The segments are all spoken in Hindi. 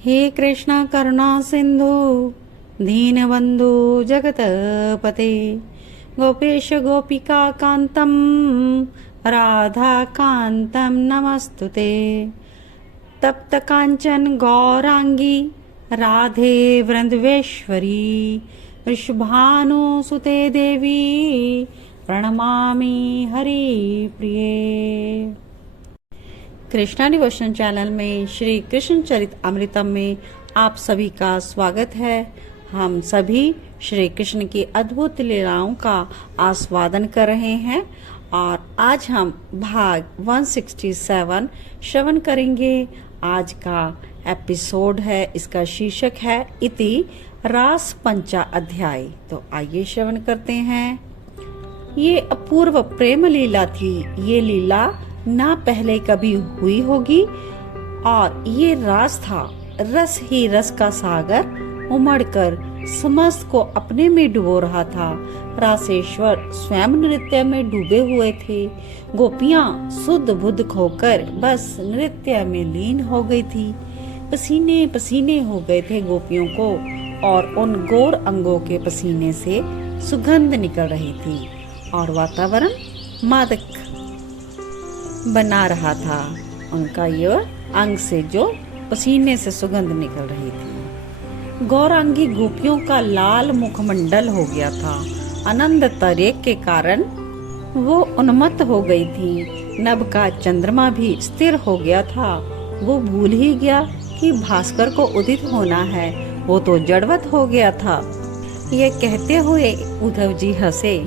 हे कृष्ण करुणा सिंधु दीनबंधु जगतपते गोपेश गोपिका कांतम राधा कांतम नमस्तुते तप्त कांचन गौरांगी राधे वृंदवेश्वरी वृषभानुसुते देवी प्रणमामि हरि प्रिये। कृष्णा डिवोशन चैनल में श्री कृष्ण चरित अमृतम में आप सभी का स्वागत है। हम सभी श्री कृष्ण की अद्भुत लीलाओं का आस्वादन कर रहे हैं और आज हम भाग 167 श्रवण करेंगे। आज का एपिसोड है, इसका शीर्षक है इति रास पंचा अध्याय। तो आइए श्रवण करते हैं। ये अपूर्व प्रेम लीला थी। ये लीला ना पहले कभी हुई होगी और ये रास था। रस ही रस का सागर उमड़कर समस्त को अपने में डुबो रहा था। रासेश्वर स्वयं नृत्य में डूबे हुए थे। गोपियां शुद्ध बुद्ध खोकर बस नृत्य में लीन हो गई थी। पसीने पसीने हो गए थे गोपियों को और उन गोर अंगों के पसीने से सुगंध निकल रही थी और वातावरण मादक बना रहा था। उनका यह अंग से जो पसीने से सुगंध निकल रही थी। गौरांगी गोपियों का लाल मुखमंडल हो गया था। आनंद तरेक के कारण वो उन्मत्त हो गई थी। नभ का चंद्रमा भी स्थिर हो गया था। वो भूल ही गया कि भास्कर को उदित होना है। वो तो जड़वत हो गया था। ये कहते हुए उद्धव जी हंसे।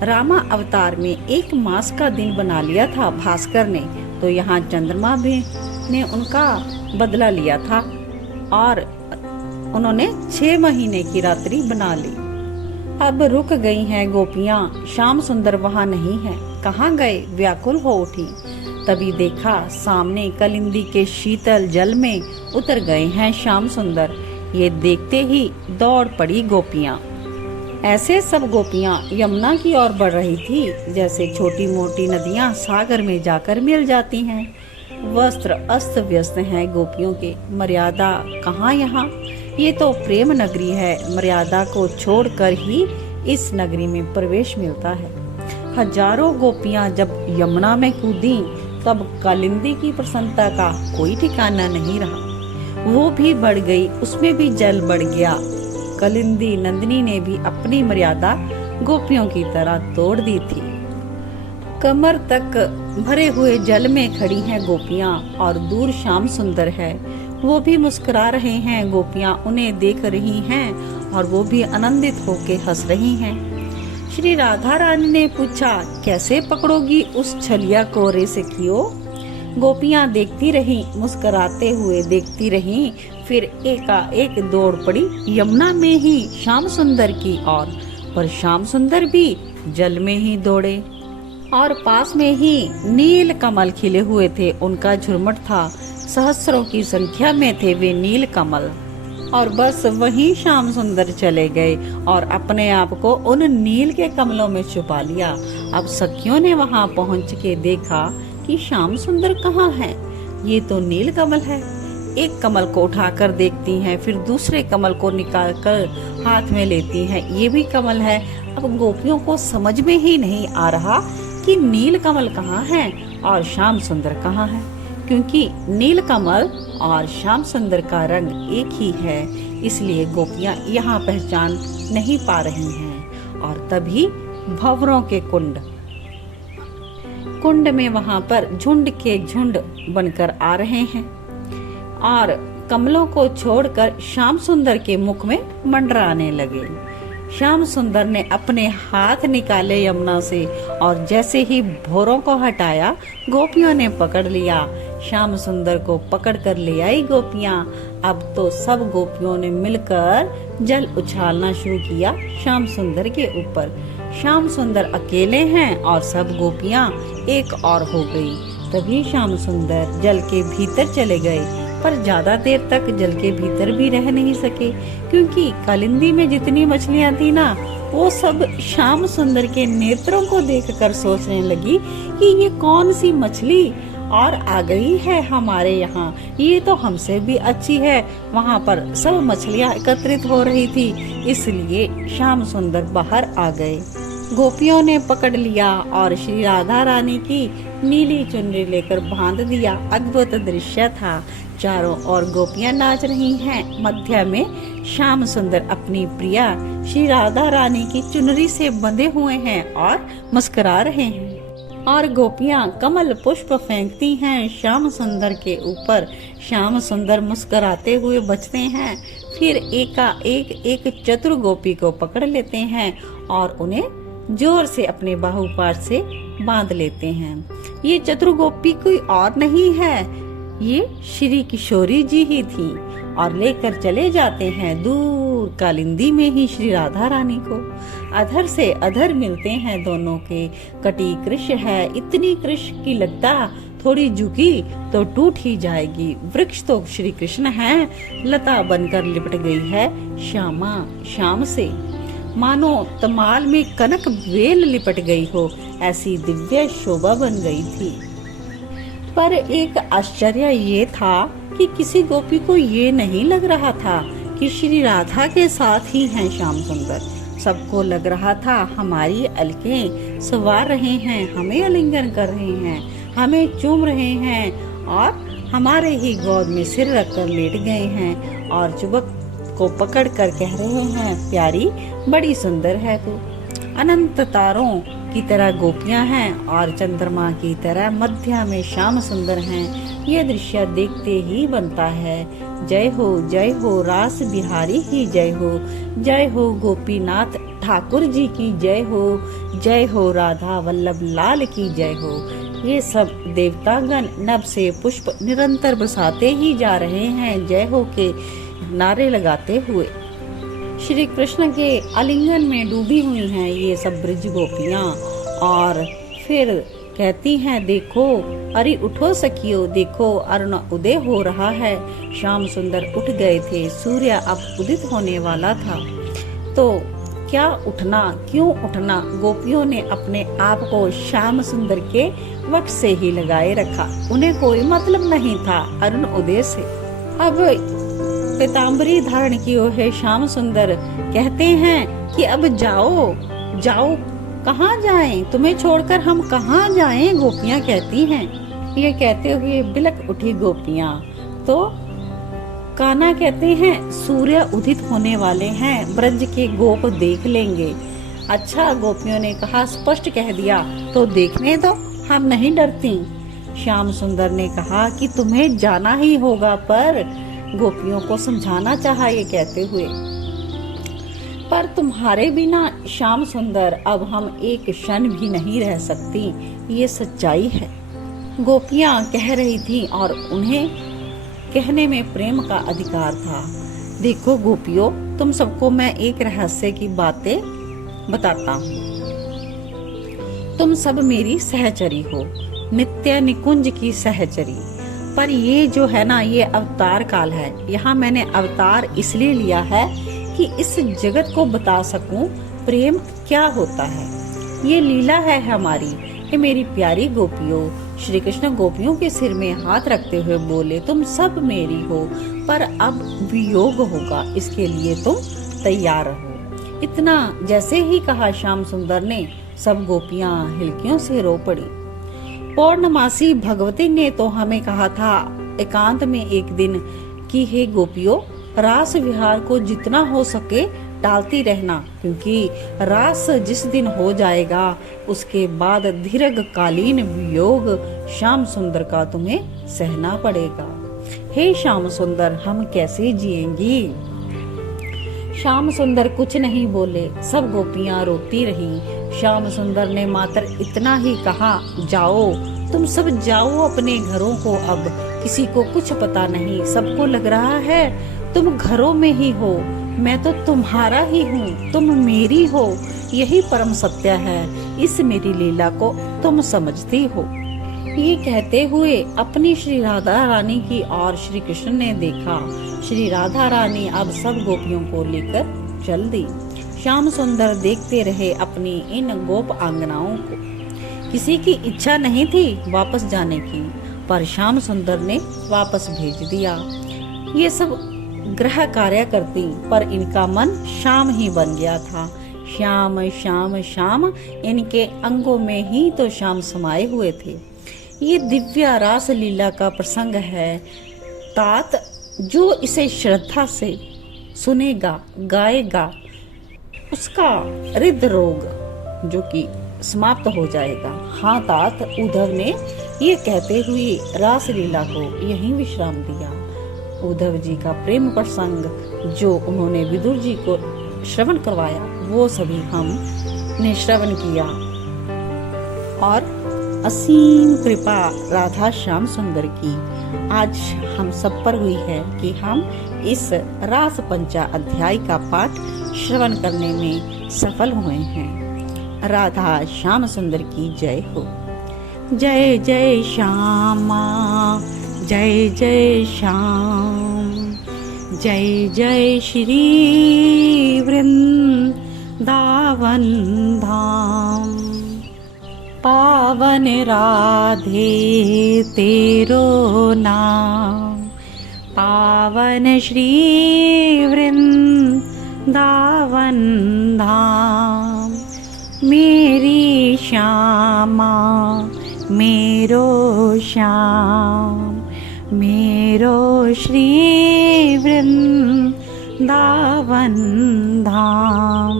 रामा अवतार में 1 मास का दिन बना लिया था भास्कर ने, तो यहाँ चंद्रमा भी ने उनका बदला लिया था और उन्होंने 6 महीने की रात्रि बना ली। अब रुक गई हैं गोपियाँ। श्याम सुंदर वहाँ नहीं है। कहाँ गए? व्याकुल हो उठी। तभी देखा सामने कलिंदी के शीतल जल में उतर गए हैं श्याम सुंदर। ये देखते ही दौड़ पड़ी गोपियाँ। ऐसे सब गोपियां यमुना की ओर बढ़ रही थी जैसे छोटी मोटी नदियां सागर में जाकर मिल जाती हैं। वस्त्र अस्त व्यस्त हैं गोपियों के। मर्यादा कहाँ यहाँ? ये तो प्रेम नगरी है। मर्यादा को छोड़कर ही इस नगरी में प्रवेश मिलता है। हजारों गोपियां जब यमुना में कूदी तब कालिंदी की प्रसन्नता का कोई ठिकाना नहीं रहा। वो भी बढ़ गई, उसमें भी जल बढ़ गया। कलिंदी नंदिनी ने भी अपनी मर्यादा गोपियों की तरह तोड़ दी थी। कमर तक भरे हुए जल में खड़ी हैं गोपियां और दूर श्याम सुंदर है। वो भी मुस्कुरा रहे हैं। गोपियां उन्हें देख रही हैं और वो भी आनंदित होके हंस रही हैं। श्री राधा रानी ने पूछा, कैसे पकड़ोगी उस छलिया को रे सखियो? गोपियां देखती रही, मुस्कुराते हुए देखती रही। फिर एकाएक दौड़ पड़ी यमुना में ही श्याम सुंदर की ओर। पर श्याम सुंदर भी जल में ही दौड़े और पास में ही नील कमल खिले हुए थे। उनका झुरमुट था। सहस्रों की संख्या में थे वे नील कमल और बस वहीं श्याम सुंदर चले गए और अपने आप को उन नील के कमलों में छुपा लिया। अब सखियों ने वहां पहुंच के देखा कि श्याम सुंदर कहाँ है। ये तो नील कमल है। एक कमल को उठाकर देखती हैं, फिर दूसरे कमल को निकालकर हाथ में लेती हैं। ये भी कमल है। अब गोपियों को समझ में ही नहीं आ रहा कि नील कमल कहाँ है और श्याम सुंदर कहाँ है, क्योंकि नील कमल और श्याम सुंदर का रंग एक ही है। इसलिए गोपियां यहाँ पहचान नहीं पा रही हैं। और तभी भंवरों के कुंड में वहां पर झुंड के झुंड बनकर आ रहे हैं और कमलों को छोड़कर श्याम सुंदर के मुख में मंडराने लगे। श्याम सुंदर ने अपने हाथ निकाले यमुना से और जैसे ही भौरों को हटाया गोपियों ने पकड़ लिया। श्याम सुंदर को पकड़कर ले आई गोपियां। अब तो सब गोपियों ने मिलकर जल उछालना शुरू किया श्याम सुंदर के ऊपर। श्याम सुंदर अकेले हैं और सब गोपियां एक और हो गई। तभी श्याम सुंदर जल के भीतर चले गए, पर ज्यादा देर तक जल के भीतर भी रह नहीं सके, क्योंकि कालिंदी में जितनी मछलियां थी ना, वो सब श्याम सुंदर के नेत्रों को देखकर सोचने लगी कि ये कौन सी मछली और आ गई है हमारे यहाँ, ये तो हमसे भी अच्छी है। वहाँ पर सब मछलियाँ एकत्रित हो रही थी, इसलिए श्याम सुंदर बाहर आ गए। गोपियों ने पकड़ लिया और श्री राधा रानी की नीली चुनरी लेकर बांध दिया। अद्भुत दृश्य था। चारों ओर गोपियां नाच रही हैं, मध्य में श्याम सुंदर अपनी प्रिया श्री राधा रानी की चुनरी से बंधे हुए हैं और मुस्कुरा रहे हैं। और गोपियां कमल पुष्प फेंकती हैं श्याम सुंदर के ऊपर। श्याम सुंदर मुस्कुराते हुए बचते हैं, फिर एकाएक एक चतुर गोपी को पकड़ लेते हैं और उन्हें जोर से अपने बाहुपाश से बांध लेते हैं। ये चतुर गोपी कोई और नहीं है, ये श्री किशोरी जी ही थी और लेकर चले जाते हैं दूर कालिंदी में ही श्री राधा रानी को। अधर से अधर मिलते हैं दोनों के। कटी कृष है, इतनी कृष की लगता थोड़ी झुकी तो टूट ही जाएगी। वृक्ष तो श्री कृष्ण है, लता बनकर लिपट गई है श्यामा श्याम से। मानो तमाल में कनक बेल लिपट गई हो, ऐसी दिव्य शोभा बन गई थी। पर एक आश्चर्य ये था कि किसी गोपी को ये नहीं लग रहा था कि श्री राधा के साथ ही हैं श्याम सुंदर। सबको लग रहा था हमारी अलकें सवार रहे हैं, हमें आलिंगन कर रहे हैं, हमें चूम रहे हैं और हमारे ही गोद में सिर रखकर लेट गए हैं और चुबक को पकड़ कर कह रहे हैं, प्यारी बड़ी सुंदर है तू। अनंत तारों की तरह गोपियां हैं और चंद्रमा की तरह मध्य में श्याम सुंदर हैं। ये दृश्य देखते ही बनता है जय हो रास बिहारी की जय हो गोपीनाथ ठाकुर जी की जय हो राधा वल्लभ लाल की जय हो। ये सब देवतागण नभ से पुष्प निरंतर बरसाते ही जा रहे हैं जय हो के नारे लगाते हुए। श्री कृष्ण के आलिंगन में डूबी हुई हैं ये सब ब्रज गोपियां और फिर कहती हैं, देखो अरे उठो सखियो, देखो अरुण उदय हो रहा है। श्याम सुंदर उठ गए थे, सूर्य अब उदित होने वाला था। तो क्या उठना, क्यों उठना? गोपियों ने अपने आप को श्याम सुंदर के वट से ही लगाए रखा। उन्हें कोई मतलब नहीं था अरुण उदय से। अब पीताम्बरी धारण किए है श्याम सुंदर कहते हैं कि अब जाओ जाओ, कहाँ जाएं? तुम्हें छोड़कर हम कहाँ जाएं? गोपियां कहती हैं। ये कहते हुए बिलक उठी गोपियां। तो कान्हा कहते हैं, सूर्य उदित होने वाले हैं, ब्रज के गोप देख लेंगे। अच्छा, गोपियों ने कहा, स्पष्ट कह दिया तो देखने दो, हम नहीं डरती। श्याम सुंदर ने कहा कि तुम्हें जाना ही होगा, पर गोपियों को समझाना चाहा ये कहते हुए, पर तुम्हारे बिना श्याम सुंदर अब हम एक क्षण भी नहीं रह सकती, ये सच्चाई है। गोपियां कह रही थी और उन्हें कहने में प्रेम का अधिकार था। देखो गोपियों, तुम सबको मैं एक रहस्य की बातें बताता हूँ। तुम सब मेरी सहचरी हो, नित्य निकुंज की सहचरी। पर ये जो है ना, ये अवतार काल है। यहाँ मैंने अवतार इसलिए लिया है कि इस जगत को बता सकूं प्रेम क्या होता है। ये लीला है हमारी। ये मेरी प्यारी गोपियों। श्री कृष्ण गोपियों के सिर में हाथ रखते हुए बोले, तुम सब मेरी हो, पर अब वियोग होगा, इसके लिए तुम तैयार रहो। इतना जैसे ही कहा श्याम सुंदर ने, सब गोपियां हिलकियों से रो पड़ी। पौर्णमासी भगवती ने तो हमें कहा था एकांत में एक दिन कि हे गोपियों, रास विहार को जितना हो सके टालती रहना, क्योंकि रास जिस दिन हो जाएगा उसके बाद दीर्घकालीन वियोग श्याम सुंदर का तुम्हें सहना पड़ेगा। हे श्याम सुंदर, हम कैसे जिएंगी? श्याम सुंदर कुछ नहीं बोले, सब गोपियां रोती रहीं। श्याम सुंदर ने मात्र इतना ही कहा, जाओ तुम सब जाओ अपने घरों को। अब किसी को कुछ पता नहीं, सबको लग रहा है तुम घरों में ही हो, मैं तो तुम्हारा ही हूँ, तुम मेरी हो, यही परम सत्य है। इस मेरी लीला को तुम समझती हो। ये कहते हुए अपनी श्री राधा रानी की और श्री कृष्ण ने देखा। श्री राधा रानी अब सब गोपियों को लेकर चल दी। श्याम सुंदर देखते रहे अपनी इन गोप आंगनाओं को। किसी की इच्छा नहीं थी वापस जाने की पर श्याम सुंदर ने वापस भेज दिया। ये सब ग्रह कार्य करती, पर इनका मन श्याम ही बन गया था। श्याम श्याम श्याम, इनके अंगों में ही तो श्याम समाये हुए थे। ये दिव्य रास लीला का प्रसंग है। तात जो इसे श्रद्धा से सुनेगा, गाएगा, उसका हृदय रोग जो कि समाप्त हो जाएगा। हाँ तात, उद्धव ने ये कहते हुए रास लीला को यहीं विश्राम दिया। उद्धव जी का प्रेम प्रसंग जो उन्होंने विदुर जी को श्रवण करवाया, वो सभी हमने श्रवण किया। और असीम कृपा राधा श्याम सुंदर की आज हम सब पर हुई है कि हम इस रास पंचा अध्याय का पाठ श्रवण करने में सफल हुए हैं। राधा श्याम सुंदर की जय हो। जय जय श्यामा, जय जय श्याम, जय जय श्री वृंदावन धाम। पावन राधे तेरो नाम, पावन श्री वृंदावन धाम। मेरी श्यामा मेरो श्याम, मेरो श्री वृंदावन धाम।